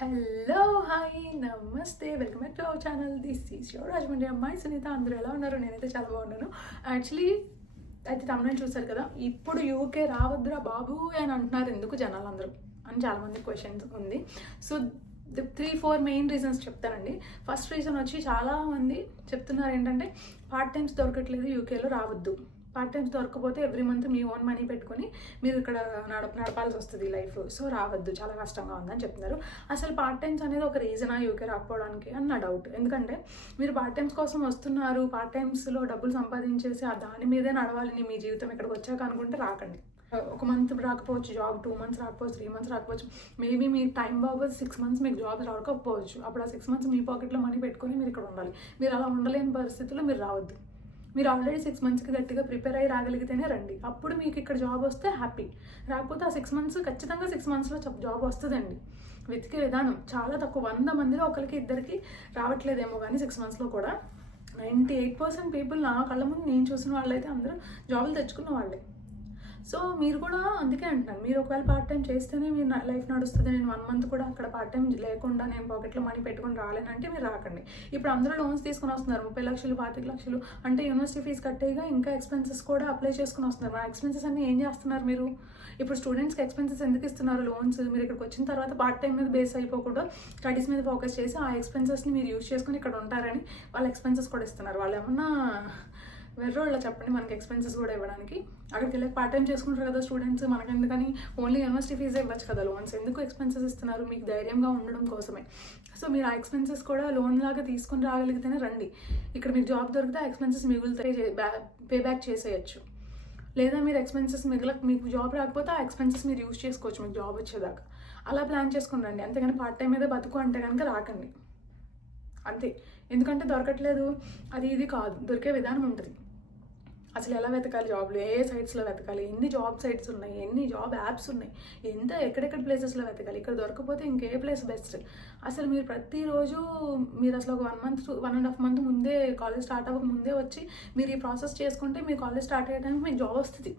Hello hi నమస్తే. Welcome back to our channel this is your Rajahmundry అమ్మాయి సునీత అందరూ ఎలా ఉన్నారు? నేనైతే చాలా బాగున్నాను. యాక్చువల్లీ అయితే తమిళం చూశారు కదా? ఇప్పుడు యూకే రావద్దురా బాబు అని అంటున్నారు ఎందుకు జనాలు అందరూ అని చాలామంది క్వశ్చన్స్ ఉంది. So three four main reasons చెప్తానండి. ఫస్ట్ రీజన్ వచ్చి చాలామంది చెప్తున్నారు ఏంటంటే పార్ట్ టైమ్స్ దొరకట్లేదు యూకేలో రావద్దు. పార్ట్ టైమ్స్ దొరకపోతే ఎవ్రీ మంత్ మీ ఓన్ మనీ పెట్టుకొని మీరు ఇక్కడ నడప నడపాల్సి వస్తుంది లైఫ్. సో రావద్దు చాలా కష్టంగా ఉందని చెప్తున్నారు. అసలు పార్ట్ టైమ్స్ అనేది ఒక రీజనా యూకే రాకపోవడానికి అని నా డౌట్. ఎందుకంటే మీరు పార్ట్ టైమ్స్ కోసం వస్తున్నారు పార్ట్ టైమ్స్లో డబ్బులు సంపాదించేసి ఆ దాని మీదే నడవాలని మీ జీవితం ఇక్కడికి వచ్చాక అనుకుంటే రాకండి. ఒక మంత్ రాకపోవచ్చు జాబ్ టూ మంత్స్ రాకపోవచ్చు త్రీ మంత్స్ రాకపోవచ్చు. మేబీ మీ టైం బాబు సిక్స్ మంత్స్ మీకు జాబ్ రాకపోవచ్చు. అప్పుడు ఆ సిక్స్ మంత్స్ మీ పాకెట్లో మనీ పెట్టుకొని మీరు ఇక్కడ ఉండాలి. మీరు అలా ఉండలేని పరిస్థితుల్లో మీరు రావద్దు. మీరు ఆల్రెడీ సిక్స్ మంత్స్కి గట్టిగా ప్రిపేర్ అయ్యి రాగలిగితేనే రండి. అప్పుడు మీకు ఇక్కడ జాబ్ వస్తే హ్యాపీ రాకపోతే ఆ సిక్స్ మంత్స్ ఖచ్చితంగా సిక్స్ మంత్స్లో జాబ్ వస్తుందండి. వెతికే విధానం. చాలా తక్కువ. వంద మందిలో ఒకరికి ఇద్దరికి రావట్లేదేమో కానీ సిక్స్ మంత్స్లో కూడా. నైంటీ ఎయిట్ పర్సెంట్ పీపుల్ నా కళ్ళ ముందు నేను చూసిన వాళ్ళైతే అందరూ జాబులు తెచ్చుకున్న వాళ్ళే. సో మీరు కూడా అందుకే అంటున్నాను. మీరు ఒకవేళ పార్ట్ టైం చేస్తేనే మీ లైఫ్ నడుస్తుంది. నేను వన్ మంత్ కూడా అక్కడ పార్ట్ టైం లేకుండా నేను పాకెట్లో మనీ పెట్టుకుని రాలేనంటే మీరు రాకండి. ఇప్పుడు అందరూ లోన్స్ తీసుకుని వస్తున్నారు. ముప్పై లక్షలు పాతిక లక్షలు అంటే యూనివర్సిటీ ఫీజు కట్టేగా ఇంకా ఎక్స్పెన్సెస్ కూడా అప్లై చేసుకుని వస్తున్నారు. ఆ ఎక్స్పెన్సెస్ అన్ని ఏం చేస్తున్నారు మీరు? ఇప్పుడు స్టూడెంట్స్కి ఎక్స్పెన్సెస్ ఎందుకు ఇస్తున్నారు లోన్స్ మీరు ఇక్కడికి వచ్చిన తర్వాత పార్ట్ టైం మీద బేస్ అయిపోకుండా స్టడీస్ మీద ఫోకస్ చేసి ఆ ఎక్స్పెన్సెస్ని మీరు యూజ్ చేసుకుని ఇక్కడ ఉంటారని వాళ్ళ ఎక్స్పెన్సెస్ కూడా ఇస్తున్నారు. వాళ్ళు ఏమన్నా వెర్రోళ్ళ చెప్పండి మనకి ఎక్స్పెన్సెస్ కూడా ఇవ్వడానికి. అక్కడికి వెళ్ళి పార్ట్ టైం చేసుకుంటారు కదా స్టూడెంట్స్ మనకి ఎందుకని ఓన్లీ యూనివర్సిటీ ఫీజే ఇవ్వచ్చు కదా లోన్స్ ఎందుకు ఎక్స్పెన్సెస్ ఇస్తున్నారు? మీకు ధైర్యంగా ఉండడం కోసమే. సో మీరు ఆ ఎక్స్పెన్సెస్ కూడా లోన్ లాగా తీసుకుని రాగలిగితేనే రండి. ఇక్కడ మీకు జాబ్ దొరికితే ఆ ఎక్స్పెన్సెస్ మిగులుతాయి పే బ్యాక్ చేసేయచ్చు. లేదా మీరు ఎక్స్పెన్సెస్ మిగిల మీకు జాబ్ రాకపోతే ఆ ఎక్స్పెన్సెస్ మీరు యూజ్ చేసుకోవచ్చు మీకు జాబ్ వచ్చేదాకా. అలా ప్లాన్ చేసుకుని రండి. అంతేగాని పార్ట్ టైం మీద బతుకు అంటే కనుక రాకండి. అంతే. ఎందుకంటే దొరకట్లేదు. అది ఇది కాదు. దొరికే విధానం ఉంటుంది. అసలు ఎలా వెతకాలి జాబ్లు ఏ సైట్స్లో వెతకాలి? ఎన్ని జాబ్ సైట్స్ ఉన్నాయి? ఎన్ని జాబ్ యాప్స్ ఉన్నాయి? ఎంత ఎక్కడెక్కడ ప్లేసెస్లో వెతకాలి? ఇక్కడ దొరకపోతే ఇంకే ప్లేస్ బెస్ట్ అసలు మీరు ప్రతిరోజు మీరు అసలు ఒక one month one and half month ముందే కాలేజ్ స్టార్ట్ అవ్వక ముందే వచ్చి మీరు ఈ ప్రాసెస్ చేసుకుంటే మీ కాలేజ్ స్టార్ట్ అయ్యడానికి మీకు జాబ్ వస్తుంది.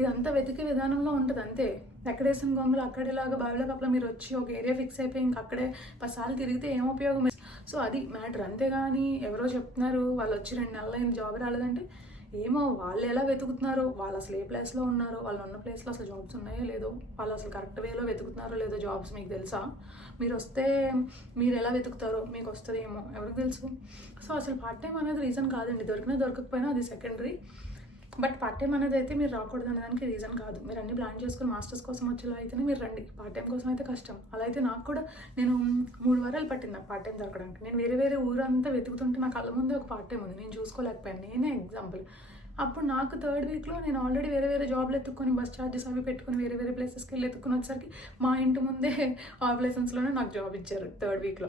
ఇదంతా వెతికే విధానంలో ఉంటుంది అంతే. ఎక్కడేసిన గొంగలు అక్కడేలాగా బావిలో కప్పల మీరు వచ్చి ఒక ఏరియా ఫిక్స్ అయిపోయి ఇంక అక్కడే పసాలు తిరిగితే ఏం ఉపయోగం? సో అది మ్యాటర్ అంతేగాని ఎవరో చెప్తున్నారు వాళ్ళు వచ్చి రెండు నెలలు అయిన జాబ్ రాలేదంటే ఏమో వాళ్ళు ఎలా వెతుకుతున్నారో వాళ్ళు అసలు ఏ ప్లేస్లో ఉన్నారో వాళ్ళు ఉన్న ప్లేస్లో అసలు జాబ్స్ ఉన్నాయో లేదో వాళ్ళు అసలు కరెక్ట్ వేలో వెతుకుతున్నారో లేదో జాబ్స్ మీకు తెలుసా? మీరు వస్తే మీరు ఎలా వెతుకుతారో మీకు వస్తుందేమో. ఎవరికి తెలుసు? సో అసలు పార్ట్ టైం అనేది రీజన్ కాదండి. దొరికినా దొరకకపోయినా అది సెకండరీ బట్ పార్ట్ టైం అనేది అయితే మీరు రాకూడదు అనేదానికి రీజన్ కాదు. మీరు అన్ని ప్లాన్ చేసుకుని మాస్టర్స్ కోసం వచ్చేలా అయితేనే మీరు రండి. పార్ట్ టైం కోసం అయితే కష్టం. అలా అయితే నాకు కూడా నేను మూడు వారాలు పట్టింది నాకు పార్ట్ టైం దొరకడానికి. నేను వేరే వేరే ఊరంతా వెతుకుతుంటే నా కళ్ళ ముందే ఒక పార్ట్ టైం ఉంది. నేను చూసుకోలేకపోయాను. నేనే ఎగ్జాంపుల్ అప్పుడు నాకు థర్డ్ వీక్లో నేను ఆల్రెడీ వేరే వేరే జాబ్లు ఎత్తుకొని బస్ ఛార్జెస్ అవి పెట్టుకొని వేరే వేరే ప్లేసెస్కి వెళ్ళి ఎత్తుకుని వచ్చేసరికి మా ఇంటి ముందే ఆపరేషన్స్లోనే నాకు జాబ్ ఇచ్చారు థర్డ్ వీక్లో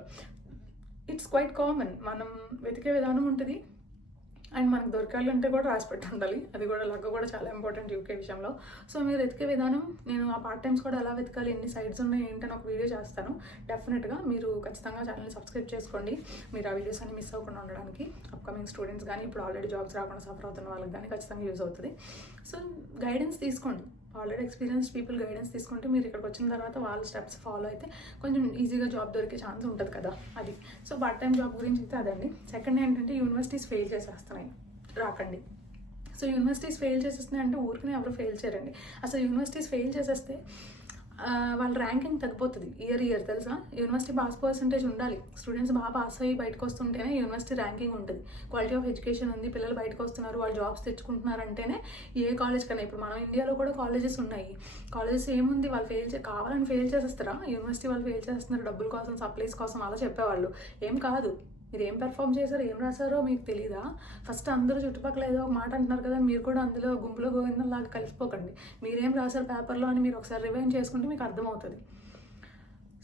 ఇట్స్ క్వైట్ కామన్ మనం వెతికే విధానం ఉంటుంది. అండ్ మనకు దొరకాలంటే కూడా రాసి పెట్టి ఉండాలి అది కూడా లగ్గ కూడా చాలా ఇంపార్టెంట్ యూకే విషయంలో. సో మీరు వెతికే విధానం నేను ఆ పార్ట్ టైమ్స్ కూడా ఎలా వెతకాలి ఎన్ని సైట్స్ ఉన్నాయి ఏంటని ఒక వీడియో చేస్తాను. డెఫినెట్గా మీరు ఖచ్చితంగా ఛానల్ని సబ్స్క్రైబ్ చేసుకోండి. మీరు ఆ వీడియోస్ అన్ని మిస్ అవ్వకుండా ఉండడానికి అప్కమింగ్ స్టూడెంట్స్ కానీ ఇప్పుడు ఆల్రెడీ జాబ్స్ రాకుండా సఫర్ అవుతున్న వాళ్ళకి కానీ ఖచ్చితంగా యూజ్ అవుతుంది. సో గైడెన్స్ తీసుకోండి. ఆల్రెడీ ఎక్స్పీరియన్స్ పీపుల్ గైడెన్స్ తీసుకుంటే మీరు ఇక్కడికి వచ్చిన తర్వాత వాళ్ళ స్టెప్స్ ఫాలో అయితే కొంచెం ఈజీగా జాబ్ దొరికే ఛాన్స్ ఉంటుంది కదా అది. సో పార్ట్ టైం జాబ్ గురించి అయితే అదండి. సెకండ్ ఏంటంటే యూనివర్సిటీస్ ఫెయిల్ చేసేస్తున్నాయి. రాకండి. సో యూనివర్సిటీస్ ఫెయిల్ చేసేస్తున్నాయి అంటే ఊరికి ఎవరు ఫెయిల్ చేయరండి. అసలు యూనివర్సిటీస్ ఫెయిల్ చేసేస్తే వాళ్ళ ర్యాంకింగ్ తగ్గిపోతుంది. ఇయర్ ఇయర్ తెలుసా? యూనివర్సిటీ పాస్ పర్సంటేజ్ ఉండాలి. స్టూడెంట్స్ బాగా పాస్ అయ్యి బయటకు వస్తుంటేనే యూనివర్సిటీ ర్యాంకింగ్ ఉంటుంది. క్వాలిటీ ఆఫ్ ఎడ్యుకేషన్ ఉంది పిల్లలు బయటకు వస్తున్నారు వాళ్ళు జాబ్స్ తెచ్చుకుంటున్నారంటేనే ఏ కాలేజ్ కన్నా. ఇప్పుడు మనం ఇండియాలో కూడా కాలేజెస్ ఉన్నాయి. కాలేజెస్ ఏముంది? వాళ్ళు ఫెయిల్ చే కావాలని ఫెయిల్ చేసేస్తారా? యూనివర్సిటీ వాళ్ళు ఫెయిల్ చేస్తున్నారు డబ్బుల కోసం సప్లైస్ కోసం అలా చెప్పేవాళ్ళు. ఏం కాదు. మీరు ఏం పెర్ఫామ్ చేశారో ఏం రాశారో మీకు తెలీదా? ఫస్ట్ అందరూ చుట్టుపక్కల ఏదో ఒక మాట అంటున్నారు కదా మీరు కూడా అందులో గుంపులో గోవిందంలాగా కలిసిపోకండి. మీరేం రాశారు పేపర్లో అని మీరు ఒకసారి రివైన్ చేసుకుంటే మీకు అర్థమవుతుంది.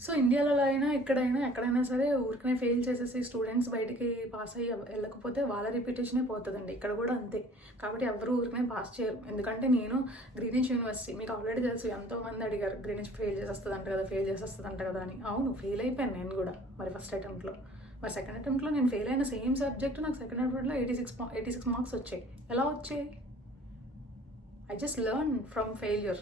సో ఇండియాలో అయినా ఎక్కడైనా ఎక్కడైనా సరే ఊరికనే ఫెయిల్ చేసేసి స్టూడెంట్స్ బయటికి పాస్ అయ్యి వెళ్ళకపోతే వాళ్ళ రిప్యుటేషనే పోతుందండి. ఇక్కడ కూడా అంతే. కాబట్టి ఎవరు ఊరికనే పాస్ చేయరు. ఎందుకంటే నేను గ్రీనిష్ యూనివర్సిటీ మీకు ఆల్రెడీ తెలుసు ఎంతో మంది అడిగారు గ్రీనిష్ ఫెయిల్ అంట కదా ఫెయిల్ చేసేస్తుందంట కదా అని. అవును ఫెయిల్ అయిపోయాను నేను కూడా మరి ఫస్ట్ అటెంప్ట్లో మరి సెకండ్ అటెంప్ట్లో నేను ఫెయిల్ అయిన సేమ్ సబ్జెక్ట్ నాకు second అటెంప్ట్లో eighty six eighty six marks వచ్చాయి. ఎలా వచ్చాయి? I just learn from failure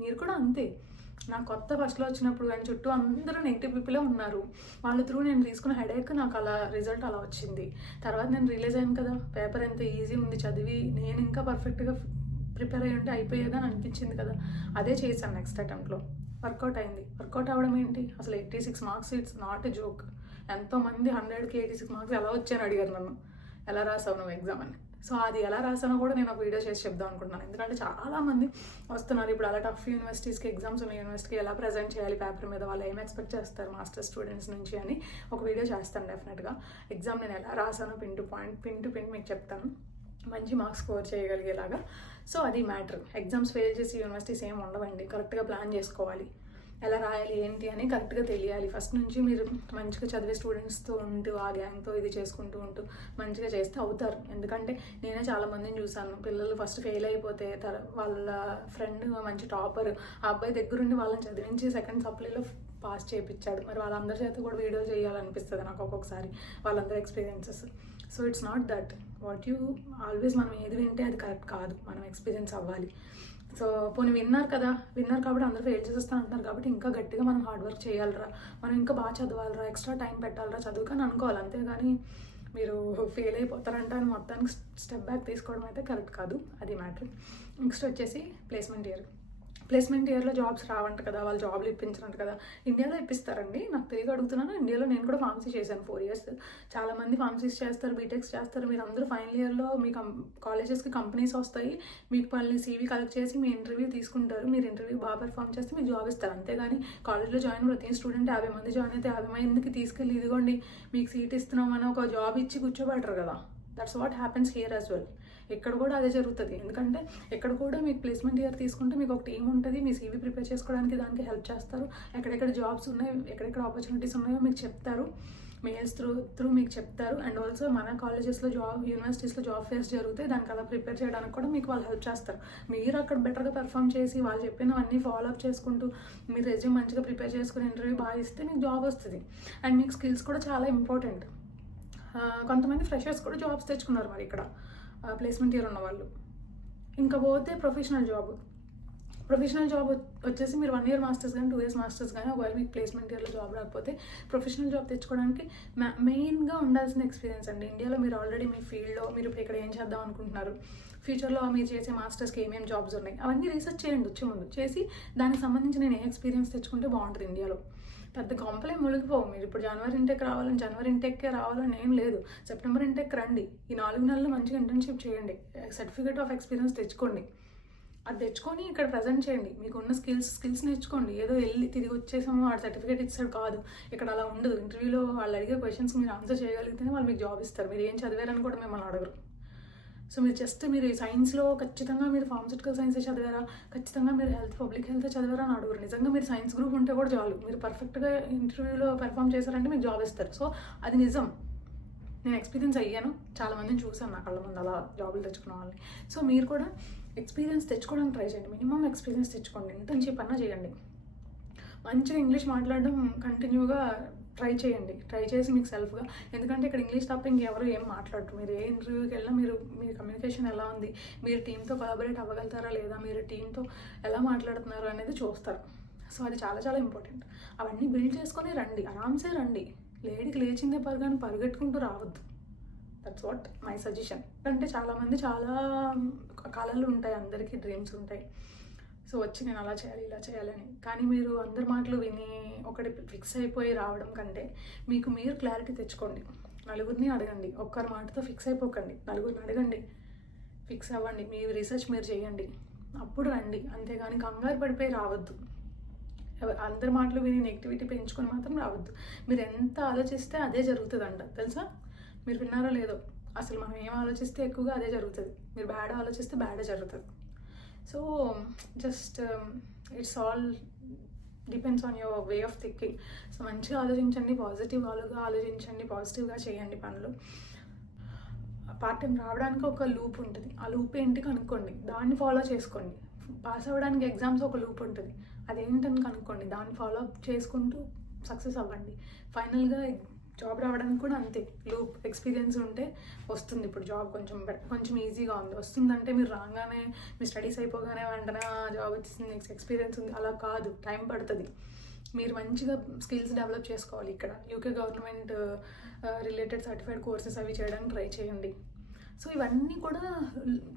మీరు కూడా అంతే. నా కొత్త ఫస్ట్లో వచ్చినప్పుడు కానీ చుట్టూ అందరూ నెగిటివ్ పీపులే ఉన్నారు. వాళ్ళ త్రూ నేను తీసుకున్న హెడేక్ నాకు అలా రిజల్ట్ అలా వచ్చింది. తర్వాత నేను రిలీజ్ అయ్యాను కదా పేపర్ ఎంత ఈజీ ఉంది చదివి నేను ఇంకా పర్ఫెక్ట్గా ప్రిపేర్ అయ్యి ఉంటే అయిపోయేదని అనిపించింది కదా. అదే చేశాను నెక్స్ట్ అటెంప్ట్లో వర్కౌట్ అయింది. వర్కౌట్ అవ్వడం ఏంటి? అసలు eighty six marks it's not a joke ఎంతోమంది హండ్రెడ్కి ఎయిటీ సిక్స్ మార్క్స్ ఎలా వచ్చాయని అడిగారు నన్ను. ఎలా రాసావు నువ్వు ఎగ్జామ్ అని. సో అది ఎలా రాసానో కూడా నేను ఒక వీడియో చేసి చెప్దాం అనుకుంటున్నాను. ఎందుకంటే చాలామంది వస్తున్నారు. ఇప్పుడు అలా టఫ్ యూనివర్సిటీస్కి ఎగ్జామ్స్ ఉన్న యూనివర్సిటీకి ఎలా ప్రజెంట్ చేయాలి పేపర్ మీద? వాళ్ళు ఏం ఎక్స్పెక్ట్ చేస్తారు మాస్టర్ స్టూడెంట్స్ నుంచి అని ఒక వీడియో చేస్తాను డెఫినెట్గా ఎగ్జామ్ నేను ఎలా రాసానో pin to point pin to pin మీకు చెప్తాను. మంచి మార్క్స్ స్కోర్ చేయగలిగేలాగా. సో అది మ్యాటర్ ఎగ్జామ్స్ ఫెయిల్ చేసి యూనివర్సిటీస్ ఏం ఉండవండి. కరెక్ట్గా ప్లాన్ చేసుకోవాలి. ఎలా రాయాలి ఏంటి అని కరెక్ట్గా తెలియాలి. ఫస్ట్ నుంచి మీరు మంచిగా చదివే స్టూడెంట్స్తో ఉంటూ ఆ గ్యాంగ్తో ఇది చేసుకుంటూ ఉంటూ మంచిగా చేస్తే అవుతారు. ఎందుకంటే నేనే చాలామందిని చూశాను చూసాను. పిల్లలు ఫస్ట్ ఫెయిల్ అయిపోతే తర వాళ్ళ ఫ్రెండ్ మంచి టాపర్ ఆ అబ్బాయి దగ్గరుండి వాళ్ళని చదివించి సెకండ్ సప్లీలో పాస్ చేయించాడు మరి వాళ్ళందరి చేత కూడా వీడియో చేయాలనిపిస్తుంది నాకు ఒక్కొక్కసారి వాళ్ళందరి experiences so it's not that what you always మనం ఏది వింటే అది కరెక్ట్ కాదు. మనం ఎక్స్పీరియన్స్ అవ్వాలి. సో పోనీ విన్నారు కదా విన్నారు కాబట్టి అందరూ ఫెయిల్ చేసేస్తాను అంటున్నారు కాబట్టి ఇంకా గట్టిగా మనం హార్డ్ వర్క్ చేయాలరా. మనం ఇంకా బాగా చదవాలరా ఎక్స్ట్రా టైం పెట్టాలరా చదువుకని అనుకోవాలి. అంతేగాని మీరు ఫెయిల్ అయిపోతారంట అని మొత్తానికి స్టెప్ బ్యాక్ తీసుకోవడం అయితే కరెక్ట్ కాదు. అది మ్యాటర్ నెక్స్ట్ వచ్చేసి ప్లేస్మెంట్ ఇయర్ ప్లేస్మెంట్ ఇయర్లో జాబ్స్ రావంట కదా వాళ్ళు జాబ్లు ఇప్పించారంట కదా. ఇండియాలో ఇప్పిస్తారండి. నాకు తెలియక అడుగుతున్నాను. ఇండియాలో నేను కూడా ఫార్మసీ చేశాను ఫోర్ ఇయర్స్. చాలా మంది ఫార్మసీస్ చేస్తారు బీటెక్స్ చేస్తారు. మీరు అందరూ ఫైనల్ ఇయర్లో మీ కం కాలేజెస్కి కంపెనీస్ వస్తాయి. మీకు వాళ్ళని సీవీ కలెక్ట్ చేసి మీ ఇంటర్వ్యూ తీసుకుంటారు. మీరు ఇంటర్వ్యూ బాగా పెర్ఫామ్ చేస్తే మీకు జాబ్ ఇస్తారు. అంతేగాని కాలేజ్లో జాయిన్ ప్రతి స్టూడెంట్ యాభై మంది జాయిన్ అయితే యాభై మందికి తీసుకెళ్ళి ఇదిగోండి మీకు సీట్ ఇస్తున్నామని ఒక జాబ్ ఇచ్చి కూర్చోబెట్టరు కదా. That's what happens here as well ఇక్కడ కూడా అదే జరుగుతుంది. ఎందుకంటే ఎక్కడ కూడా మీకు ప్లేస్మెంట్ ఇయర్ తీసుకుంటే మీకు ఒక టీం ఉంటుంది మీ సీవీ ప్రిపేర్ చేసుకోవడానికి దానికి హెల్ప్ చేస్తారు. ఎక్కడెక్కడ జాబ్స్ ఉన్నాయి ఎక్కడెక్కడ ఆపర్చునిటీస్ ఉన్నాయో మీకు చెప్తారు. మెయిల్స్ త్రూ త్రూ మీకు చెప్తారు. అండ్ ఆల్సో మన కాలేజెస్లో జాబ్ యూనివర్సిటీస్లో జాబ్ ఫేర్స్ జరిగితే దానికి అలా ప్రిపేర్ చేయడానికి కూడా మీకు వాళ్ళు హెల్ప్ చేస్తారు. మీరు అక్కడ బెటర్గా పెర్ఫామ్ చేసి వాళ్ళు చెప్పినవన్నీ ఫాలో అప్ చేసుకుంటూ మీరు రెజ్యూమ్ మంచిగా ప్రిపేర్ చేసుకుని ఇంటర్వ్యూ బాగా ఇస్తే మీకు జాబ్ వస్తుంది. అండ్ మీకు స్కిల్స్ కూడా చాలా ఇంపార్టెంట్ కొంతమంది ఫ్రెషర్స్ కూడా జాబ్స్ తెచ్చుకున్నారు మరి ఇక్కడ. ప్లేస్మెంట్ ఇయర్ ఉన్న వాళ్ళు. ఇంకా పోతే ప్రొఫెషనల్ జాబ్ ప్రొఫెషనల్ జాబ్ వచ్చేసి మీరు వన్ ఇయర్ మాస్టర్స్ కానీ టూ ఇయర్స్ మాస్టర్స్ కానీ ఒకవేళ మీకు ప్లేస్మెంట్ ఇయర్లో జాబ్ రాకపోతే ప్రొఫెషనల్ జాబ్ తెచ్చుకోవడానికి మెయిన్గా ఉండాల్సిన ఎక్స్పీరియన్స్ అండి. ఇండియాలో మీరు ఆల్రెడీ మీ ఫీల్డ్లో మీరు ఇప్పుడు ఇక్కడ ఏం చేద్దాం అనుకుంటున్నారు? ఫ్యూచర్లో మీరు చేసే మాస్టర్స్కి ఏమేమి జాబ్స్ ఉన్నాయి? అవన్నీ రీసెర్చ్ చేయండి వచ్చే ముందు. చేసి దానికి సంబంధించి నేను ఏ ఎక్స్పీరియన్స్ తెచ్చుకుంటే బాగుంటుంది ఇండియాలో పెద్ద గొంపలే మునిగిపోవు. మీరు ఇప్పుడు జనవరి ఇంటెక్ రావాలని జనవరి ఇంటెక్కే రావాలని ఏం లేదు. సెప్టెంబర్ ఇంటెక్ రండి. ఈ నాలుగు నెలలు మంచిగా ఇంటర్న్షిప్ చేయండి. సర్టిఫికేట్ ఆఫ్ ఎక్స్పీరియన్స్ తెచ్చుకోండి. అది తెచ్చుకొని ఇక్కడ ప్రజెంట్ చేయండి. మీకు ఉన్న స్కిల్స్ స్కిల్స్ నేర్చుకోండి. ఏదో వెళ్ళి తిరిగి వచ్చేసాము వాడు సర్టిఫికేట్ ఇస్తాడు కాదు. ఇక్కడ అలా ఉండదు. ఇంటర్వ్యూలో వాళ్ళు అడిగే క్వశ్చన్స్ మీరు ఆన్సర్ చేయగలిగితేనే వాళ్ళు మీకు జాబ్ ఇస్తారు. మీరు ఏం చదివారని కూడా మిమ్మల్ని అడగరు. సో మీరు జస్ట్ మీరు సైన్స్లో ఖచ్చితంగా మీరు ఫార్మసిటికల్ సైన్సే చదివారా? ఖచ్చితంగా మీరు హెల్త్ పబ్లిక్ హెల్త్ చదివారా అని అడుగురు. నిజంగా మీరు సైన్స్ గ్రూప్ ఉంటే కూడా చాలు. మీరు పర్ఫెక్ట్గా ఇంటర్వ్యూలో పెర్ఫామ్ చేశారంటే మీకు జాబ్ ఇస్తారు. సో అది నిజం. నేను ఎక్స్పీరియన్స్ అయ్యాను. చాలా మందిని చూసాను నా కళ్ళ ముందు అలా జాబులు తెచ్చుకున్న వాళ్ళని. సో మీరు కూడా ఎక్స్పీరియన్స్ తెచ్చుకోవడానికి ట్రై చేయండి. మినిమం ఎక్స్పీరియన్స్ తెచ్చుకోండి. ఇంటర్న్షిప్ అన్నా చేయండి. మంచిగా ఇంగ్లీష్ మాట్లాడడం కంటిన్యూగా ట్రై చేయండి. ట్రై చేసి మీకు సెల్ఫ్గా ఎందుకంటే ఇక్కడ ఇంగ్లీష్ తప్ప ఇంకెవరు ఏం మాట్లాడరు. మీరు ఏ ఇంటర్వ్యూకి వెళ్ళినా మీరు మీ కమ్యూనికేషన్ ఎలా ఉంది? మీరు టీంతో కొలాబరేట్ అవ్వగలుగుతారా లేదా? మీరు టీంతో ఎలా మాట్లాడుతున్నారు అనేది చూస్తారు. సో అది చాలా చాలా ఇంపార్టెంట్ అవన్నీ బిల్డ్ చేసుకొని రండి. ఆరామ్సే రండి. లేడీకి లేచిందే పరుగాని పరిగెట్టుకుంటూ రావద్దు. దట్స్ వాట్ మై సజెషన్ అంటే చాలామంది చాలా కళలు ఉంటాయి. అందరికీ డ్రీమ్స్ ఉంటాయి. సో వచ్చి నేను అలా చేయాలి ఇలా చేయాలని కానీ మీరు అందరి మాటలు విని ఒకటి ఫిక్స్ అయిపోయి రావడం కంటే మీకు మీరు క్లారిటీ తెచ్చుకోండి. నలుగురిని అడగండి. ఒక్కరి మాటతో ఫిక్స్ అయిపోకండి. నలుగురిని అడగండి. ఫిక్స్ అవ్వండి. మీ రీసెర్చ్ మీరు చేయండి. అప్పుడు రండి. అంతేగాని కంగారు పడిపోయి రావద్దు. అందరి మాటలు విని నెగిటివిటీ పెంచుకొని మాత్రం రావద్దు. మీరు ఎంత ఆలోచిస్తే అదే జరుగుతుందంట. తెలుసా? మీరు విన్నారో లేదో? అసలు మనం ఏం ఆలోచిస్తే ఎక్కువగా అదే జరుగుతుంది. మీరు బ్యాడ్ ఆలోచిస్తే బ్యాడే జరుగుతుంది. So just it's all depends on your way of thinking so మంచిగా ఆలోచించండి పాజిటివ్ వాళ్ళుగా ఆలోచించండి పాజిటివ్గా చేయండి పనులు. పార్ట్ టైం రావడానికి ఒక లూప్ ఉంటుంది. ఆ లూప్ ఏంటి కనుక్కోండి. దాన్ని ఫాలో చేసుకోండి. పాస్ అవ్వడానికి ఎగ్జామ్స్ ఒక లూప్ ఉంటుంది. అదేంటని కనుక్కోండి. దాన్ని ఫాలో అప్ చేసుకుంటూ సక్సెస్ అవ్వండి. ఫైనల్గా జాబ్ రావడానికి కూడా అంతే. లూప్ ఎక్స్పీరియన్స్ ఉంటే వస్తుంది. ఇప్పుడు జాబ్ కొంచెం కొంచెం ఈజీగా ఉంది. వస్తుందంటే మీరు రాగానే మీ స్టడీస్ అయిపోగానే వెంటనే జాబ్ వచ్చేసింది నెక్స్ట్ ఎక్స్పీరియన్స్ ఉంది. అలా కాదు. టైం పడుతుంది. మీరు మంచిగా స్కిల్స్ డెవలప్ చేసుకోవాలి ఇక్కడ. UK government related certified courses అవి చేయడానికి ట్రై చేయండి. సో ఇవన్నీ కూడా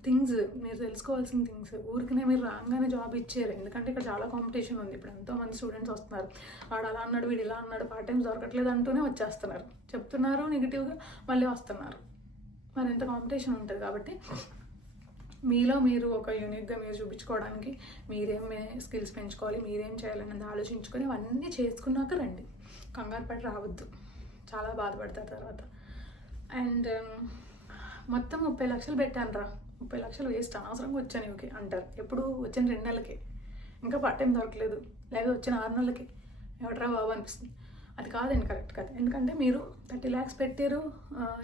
థింగ్స్ మీరు తెలుసుకోవాల్సిన థింగ్స్ ఊరికనే మీరు రాగానే జాబ్ ఇచ్చారు ఎందుకంటే ఇక్కడ చాలా కాంపిటీషన్ ఉంది. ఇప్పుడు ఎంతో మంది స్టూడెంట్స్ వస్తున్నారు. వాడు అలా అన్నాడు వీడు ఇలా అన్నాడు పార్ట్ టైం దొరకట్లేదు అంటూనే వచ్చేస్తున్నారు. చెప్తున్నారు నెగిటివ్గా మళ్ళీ వస్తున్నారు. మరి ఎంత కాంపిటీషన్ ఉంటుంది కాబట్టి మీలో మీరు ఒక యూనిక్గా మీరు చూపించుకోవడానికి మీరేం స్కిల్స్ పెంచుకోవాలి మీరేం చేయాలని ఆలోచించుకొని అవన్నీ చేసుకున్నాక రండి. కంగారు పడి రావద్దు. చాలా బాధపడతారు తర్వాత. అండ్ మొత్తం ముప్పై లక్షలు పెట్టాను రా ముప్పై లక్షలు వేస్ట్. అనవసరంగా వచ్చాను ఇవికి అంటారు. ఎప్పుడు? వచ్చిన రెండు నెలలకి. ఇంకా పార్ట్ టైం దొరకలేదు. లేదా వచ్చిన ఆరు నెలలకి. ఎవడరా బాబు అనిపిస్తుంది. అది కాదండి కరెక్ట్ కాదు. ఎందుకంటే మీరు థర్టీ ల్యాక్స్ పెట్టారు.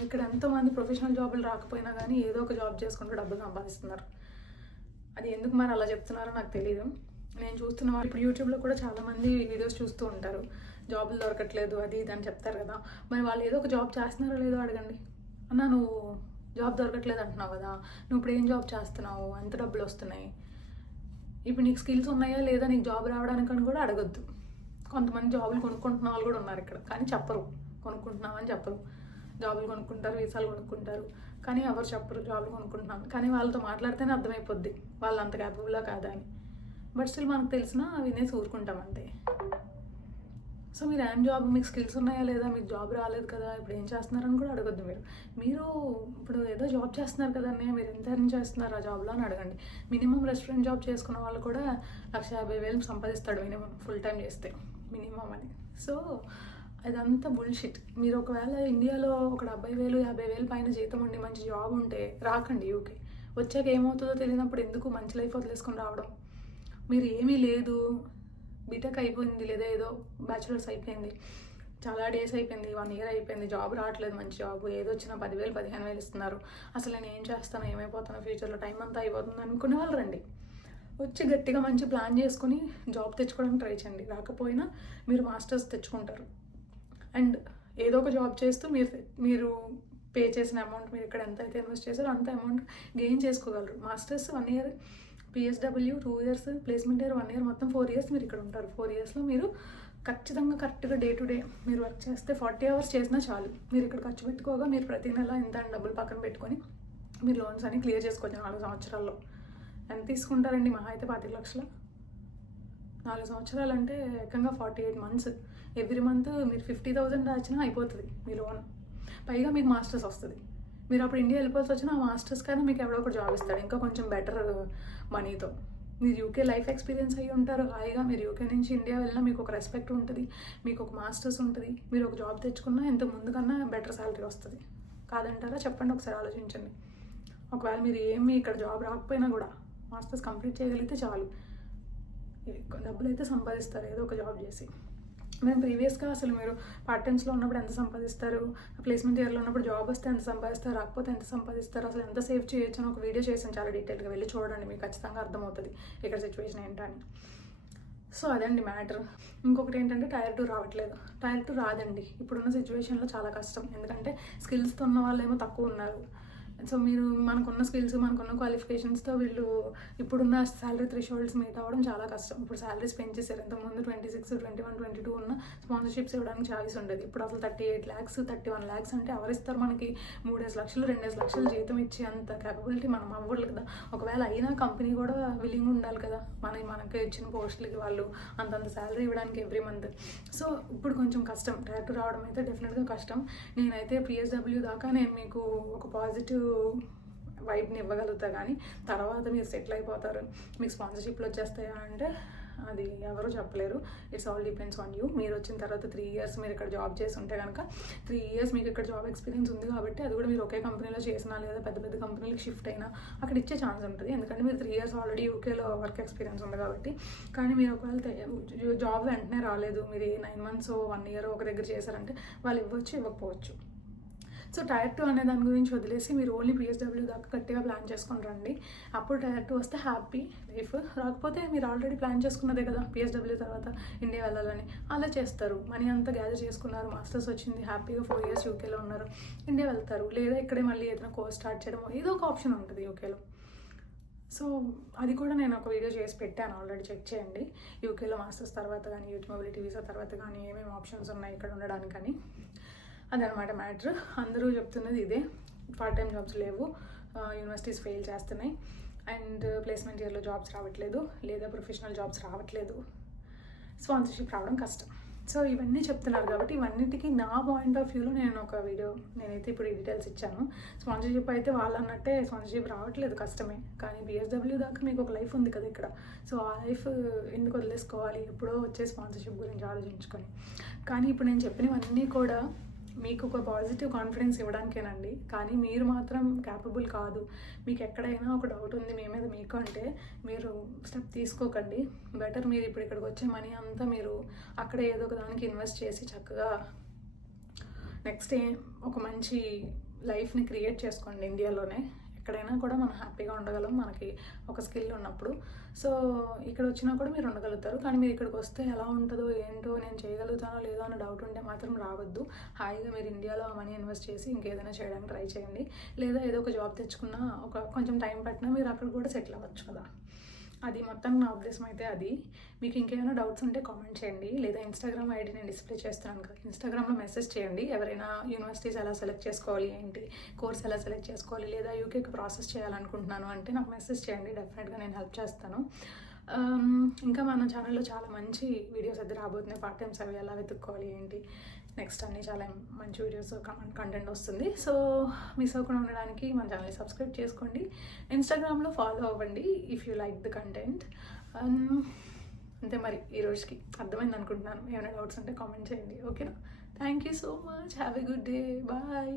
ఇక్కడ ఎంతోమంది ప్రొఫెషనల్ జాబులు రాకపోయినా కానీ ఏదో ఒక జాబ్ చేసుకుంటూ డబ్బులు సంపాదిస్తున్నారు. అది ఎందుకు మరి అలా చెప్తున్నారో నాకు తెలియదు నేను చూస్తున్న వాళ్ళు ఇప్పుడు యూట్యూబ్లో కూడా చాలామంది వీడియోస్ చూస్తూ ఉంటారు. జాబులు దొరకట్లేదు అది ఇది అని చెప్తారు కదా. మరి వాళ్ళు ఏదో ఒక జాబ్ చేస్తున్నారో లేదో అడగండి. అన్న నువ్వు జాబ్ దొరకట్లేదు అంటున్నావు కదా నువ్వు ఇప్పుడు ఏం జాబ్ చేస్తున్నావు? ఎంత డబ్బులు వస్తున్నాయి? ఇప్పుడు నీకు స్కిల్స్ ఉన్నాయా లేదా? నీకు జాబ్ రావడానికని కూడా అడగొద్దు. కొంతమంది జాబులు కొనుక్కుంటున్న వాళ్ళు కూడా ఉన్నారు ఇక్కడ. కానీ చెప్పరు. కొనుక్కుంటున్నామని చెప్పరు. జాబులు కొనుక్కుంటారు వీసాలు కొనుక్కుంటారు. కానీ ఎవరు చెప్పరు జాబులు కొనుక్కుంటున్నాం కానీ వాళ్ళతో మాట్లాడితేనే అర్థమైపోద్ది. వాళ్ళు అంత క్యాపబుల్లా కాదా అని. బట్ స్టిల్ మనకు తెలిసినా వినేసి ఊరుకుంటాం అంతే. సో మీరు ఏం జాబ్ మీకు స్కిల్స్ ఉన్నాయా లేదా? మీకు జాబ్ రాలేదు కదా ఇప్పుడు ఏం చేస్తున్నారని కూడా అడగద్దు మీరు. మీరు ఇప్పుడు ఏదో జాబ్ చేస్తున్నారు కదండి మీరు ఎంత ఎర్న్ చేస్తున్నారు ఆ జాబ్లో అని అడగండి. మినిమం రెస్టారెంట్ జాబ్ చేసుకున్న వాళ్ళు కూడా లక్ష యాభై వేలు సంపాదిస్తాడు మినిమం ఫుల్ టైం చేస్తే. మినిమం అని. సో అదంతా బుల్షిట్ మీరు ఒకవేళ ఇండియాలో ఒక డెబ్బై వేలు యాభై వేలు పైన జీతం ఉండి మంచి జాబ్ ఉంటే రాకండి యూకే. వచ్చాక ఏమవుతుందో తెలియనప్పుడు ఎందుకు మంచి లైఫ్ వదిలేసుకొని రావడం? మీరు ఏమీ లేదు. బీటెక్ అయిపోయింది లేదా ఏదో బ్యాచులర్స్ అయిపోయింది. చాలా డేస్ అయిపోయింది వన్ ఇయర్ అయిపోయింది జాబ్ రావట్లేదు మంచి జాబ్ ఏదో వచ్చినా పదివేలు పదిహేను వేలు ఇస్తున్నారు. అసలు నేను ఏం చేస్తాను ఏమైపోతాను ఫ్యూచర్లో టైం అంతా అయిపోతుంది అనుకునే వాళ్ళు రండి. వచ్చి గట్టిగా మంచి ప్లాన్ చేసుకొని జాబ్ తెచ్చుకోవడానికి ట్రై చేయండి. రాకపోయినా మీరు మాస్టర్స్ తెచ్చుకుంటారు. అండ్ ఏదో ఒక జాబ్ చేస్తూ మీరు మీరు పే చేసిన అమౌంట్ మీరు ఇక్కడ ఎంత అయితే ఇన్వెస్ట్ చేశారో అంత అమౌంట్ గెయిన్ చేసుకోగలరు. Masters one year PSW two years placement year one year మొత్తం ఫోర్ ఇయర్స్ మీరు ఇక్కడ ఉంటారు. ఫోర్ ఇయర్స్లో మీరు ఖచ్చితంగా కరెక్ట్గా డే టు డే మీరు వర్క్ చేస్తే ఫార్టీ అవర్స్ చేసినా చాలు. మీరు ఇక్కడ ఖర్చు పెట్టుకోగా మీరు ప్రతి నెల ఇంత అని డబ్బులు పక్కన పెట్టుకొని మీరు లోన్స్ అన్ని క్లియర్ చేసుకోవచ్చు నాలుగు సంవత్సరాల్లో. ఎంత తీసుకుంటారండి మహా అయితే పాతిక లక్షల? నాలుగు సంవత్సరాలు అంటే ఏకంగా forty eight months every month మీరు ఫిఫ్టీ థౌజండ్ దాచినా అయిపోతుంది మీ లోన్ పైగా మీకు మాస్టర్స్ వస్తుంది. మీరు అప్పుడు ఇండియా వెళ్ళిపోవాల్సి వచ్చిన ఆ మాస్టర్స్ కానీ మీకు ఎవడో ఒకటి జాబ్ ఇస్తాడు. ఇంకా కొంచెం బెటర్ మనీతో. మీరు యూకే లైఫ్ ఎక్స్పీరియన్స్ అయ్యి ఉంటారు హాయిగా మీరు యూకే నుంచి ఇండియా వెళ్ళినా మీకు ఒక రెస్పెక్ట్ ఉంటుంది మీకు ఒక మాస్టర్స్ ఉంటుంది మీరు ఒక జాబ్ తెచ్చుకున్నా ఇంత ముందు కన్నా బెటర్ శాలరీ వస్తుంది. కాదంటారా? చెప్పండి ఒకసారి ఆలోచించండి. ఒకవేళ మీరు ఏమి ఇక్కడ జాబ్ రాకపోయినా కూడా మాస్టర్స్ కంప్లీట్ చేయగలిగితే చాలు. ఎక్కువ డబ్బులు అయితే సంపాదిస్తారు ఏదో ఒక జాబ్ చేసి. మేము ప్రీవియస్గా అసలు మీరు పార్ట్ టైమ్స్లో ఉన్నప్పుడు ఎంత సంపాదిస్తారు? ప్లేస్మెంట్ ఇయర్లో ఉన్నప్పుడు జాబ్ వస్తే ఎంత సంపాదిస్తారు? రాకపోతే ఎంత సంపాదిస్తారు? అసలు ఎంత సేవ్ చేయొచ్చు అని ఒక వీడియో చేసాను చాలా డీటెయిల్గా వెళ్ళి చూడండి మీకు ఖచ్చితంగా అర్థమవుతుంది ఇక్కడ సిచ్యువేషన్ ఏంటని. సో అదండి మ్యాటర్ ఇంకొకటి ఏంటంటే టైర్ టూ రావట్లేదు. టైర్ టూ రాదండి. ఇప్పుడున్న సిచ్యువేషన్లో చాలా కష్టం. ఎందుకంటే స్కిల్స్తో ఉన్న వాళ్ళు ఏమో తక్కువ ఉన్నారు. సో మీరు మనకున్న స్కిల్స్ మనకున్న క్వాలిఫికేషన్స్తో వీళ్ళు ఇప్పుడున్న శాలరీ త్రీ షోల్డ్స్ మీట్ అవ్వడం చాలా కష్టం. ఇప్పుడు శాలరీస్ పెంచేసారు ఇంతకుముందు twenty six twenty one twenty two ఉన్న స్పాన్సర్షిప్స్ ఇవ్వడానికి ఛాయిస్ ఉండేది. ఇప్పుడు అసలు thirty eight lakhs thirty one lakhs అంటే ఎవరిస్తారు మనకి? మూడేసి లక్షలు రెండేసి లక్షలు జీతం ఇచ్చే అంత కేపబిలిటీ మనం అవ్వాలి కదా. ఒకవేళ అయినా కంపెనీ కూడా విల్లింగ్ ఉండాలి కదా. మన మనకి ఇచ్చిన పోస్టులకి వాళ్ళు అంతంత శాలరీ ఇవ్వడానికి ఎవ్రీ మంత్ సో ఇప్పుడు కొంచెం కష్టం. డైరెక్ట్ రావడం అయితే డెఫినెట్గా కష్టం. నేనైతే పిఎస్డబ్ల్యూ దాకా నేను మీకు ఒక పాజిటివ్ వైబ్ని ఇవ్వగలుగుతా కానీ తర్వాత మీరు సెటిల్ అయిపోతారు. మీకు స్పాన్సర్షిప్లు వచ్చేస్తాయా అంటే అది ఎవరు చెప్పలేరు. It's all depends on you మీరు వచ్చిన తర్వాత త్రీ ఇయర్స్ మీరు ఇక్కడ జాబ్ చేసి ఉంటే కనుక త్రీ ఇయర్స్ మీకు ఇక్కడ జాబ్ ఎక్స్పీరియన్స్ ఉంది కాబట్టి అది కూడా మీరు ఒకే కంపెనీలో చేసినా లేదా పెద్ద పెద్ద కంపెనీలకు షిఫ్ట్ అయినా అక్కడ ఇచ్చే ఛాన్స్ ఉంటుంది. ఎందుకంటే మీరు త్రీ ఇయర్స్ ఆల్రెడీ యూకేలో వర్క్ ఎక్స్పీరియన్స్ ఉంది కాబట్టి. కానీ మీరు ఒకవేళ జాబ్ వెంటనే రాలేదు. మీరు నైన్ మంత్స్ వన్ ఇయర్ ఒక దగ్గర చేశారంటే వాళ్ళు ఇవ్వచ్చు ఇవ్వకపోవచ్చు. సో టైర్ టూ అనే దాని గురించి వదిలేసి మీరు ఓన్లీ పిఎస్డబ్ల్యూ దాకా గట్టిగా ప్లాన్ చేసుకొని రండి. అప్పుడు టైర్ టూ వస్తే హ్యాపీ లైఫ్. రాకపోతే మీరు ఆల్రెడీ ప్లాన్ చేసుకున్నదే కదా పిఎస్డబ్ల్యూ తర్వాత ఇండియా వెళ్ళాలని. అలా చేస్తారు. మనీ అంతా గ్యాదర్ చేసుకున్నారు. మాస్టర్స్ వచ్చింది. హ్యాపీగా ఫోర్ ఇయర్స్ యూకేలో ఉన్నారు. ఇండియా వెళ్తారు. లేదా ఇక్కడే మళ్ళీ ఏదైనా కోర్స్ స్టార్ట్ చేయడమో ఏదో ఒక ఆప్షన్ ఉంటుంది యూకేలో సో అది కూడా నేను ఒక వీడియో చేసి పెట్టాను. ఆల్రెడీ చెక్ చేయండి. యూకేలో మాస్టర్స్ తర్వాత కానీ యూత్ మొబిలిటీ వీసా తర్వాత కానీ ఏమేమి ఆప్షన్స్ ఉన్నాయి ఇక్కడ ఉండడానికి కానీ అదనమాట మ్యాటర్. అందరూ చెప్తున్నది ఇదే. పార్ట్ టైం జాబ్స్ లేవు. యూనివర్సిటీస్ ఫెయిల్ చేస్తున్నాయి. అండ్ ప్లేస్మెంట్ ఇయర్లో జాబ్స్ రావట్లేదు. లేదా ప్రొఫెషనల్ జాబ్స్ రావట్లేదు. స్పాన్సర్షిప్ రావడం కష్టం. సో ఇవన్నీ చెప్తున్నారు కాబట్టి ఇవన్నిటికీ నా పాయింట్ ఆఫ్ వ్యూలో నేను ఒక వీడియో నేనైతే ఇప్పుడు డీటెయిల్స్ ఇచ్చాను. స్పాన్సర్షిప్ అయితే వాళ్ళు అన్నట్టే స్పాన్సర్షిప్ రావట్లేదు కష్టమే. కానీ బిఎస్డబ్ల్యూ దాకా మీకు ఒక లైఫ్ ఉంది కదా ఇక్కడ. సో ఆ లైఫ్ ఎందుకు వదిలేసుకోవాలి? ఎప్పుడో వచ్చే స్పాన్సర్షిప్ గురించి ఆలోచించుకొని. కానీ ఇప్పుడు నేను చెప్పినవన్నీ కూడా మీకు ఒక పాజిటివ్ కాన్ఫిడెన్స్ ఇవ్వడానికేనండి. కానీ మీరు మాత్రం క్యాపబుల్ కాదు. మీకు ఎక్కడైనా ఒక డౌట్ ఉంది మీ మీద మీకు అంటే మీరు స్టెప్ తీసుకోకండి. బెటర్ మీరు ఇప్పుడు ఇక్కడికి వచ్చే మనీ అంతా మీరు అక్కడ ఏదో ఒక దానికి ఇన్వెస్ట్ చేసి చక్కగా నెక్స్ట్ ఒక మంచి లైఫ్ని క్రియేట్ చేసుకోండి ఇండియాలోనే. ఎక్కడైనా కూడా మనం హ్యాపీగా ఉండగలం మనకి ఒక స్కిల్ ఉన్నప్పుడు. సో ఇక్కడ వచ్చినా కూడా మీరు ఉండగలుగుతారు. కానీ మీరు ఇక్కడికి వస్తే ఎలా ఉంటుందో ఏంటో నేను చేయగలుగుతానో లేదో అని డౌట్ ఉంటే మాత్రం రావద్దు. హాయిగా మీరు ఇండియాలో మనీ ఇన్వెస్ట్ చేసి ఇంకేదైనా చేయడానికి ట్రై చేయండి. లేదా ఏదో ఒక జాబ్ తెచ్చుకున్నా ఒక కొంచెం టైం పట్టినా మీరు అక్కడ కూడా సెటిల్ అవ్వచ్చు కదా. అది మొత్తం నా ఉద్దేశం అయితే అది. మీకు ఇంకేమైనా డౌట్స్ ఉంటే కామెంట్ చేయండి. లేదా ఇన్స్టాగ్రామ్ ఐడి నేను డిస్ప్లే చేస్తున్నాను కదా ఇన్స్టాగ్రామ్లో మెసేజ్ చేయండి. ఎవరైనా యూనివర్సిటీస్ ఎలా సెలెక్ట్ చేసుకోవాలి ఏంటి కోర్స్ ఎలా సెలెక్ట్ చేసుకోవాలి లేదా యూకేకి ప్రాసెస్ చేయాలనుకుంటున్నాను అంటే నాకు మెసేజ్ చేయండి. డెఫినెట్గా నేను హెల్ప్ చేస్తాను. ఇంకా మన ఛానల్లో చాలా మంచి వీడియోస్ అయితే రాబోతున్నాయి. పార్ట్ టైమ్స్ అవి ఎలా వెతుక్కోవాలి ఏంటి నెక్స్ట్ అన్ని చాలా మంచి వీడియోస్ కంటెంట్ వస్తుంది. సో మిస్ అవ్వకుండా ఉండడానికి మన ఛానల్ సబ్స్క్రైబ్ చేసుకోండి. ఇన్స్టాగ్రామ్లో ఫాలో అవ్వండి if you like the content అంతే మరి ఈ రోజుకి. అర్థమైంది అనుకుంటున్నాను. ఏమైనా డౌట్స్ ఉంటే కామెంట్ చేయండి. ఓకేనా thank you so much have a good day bye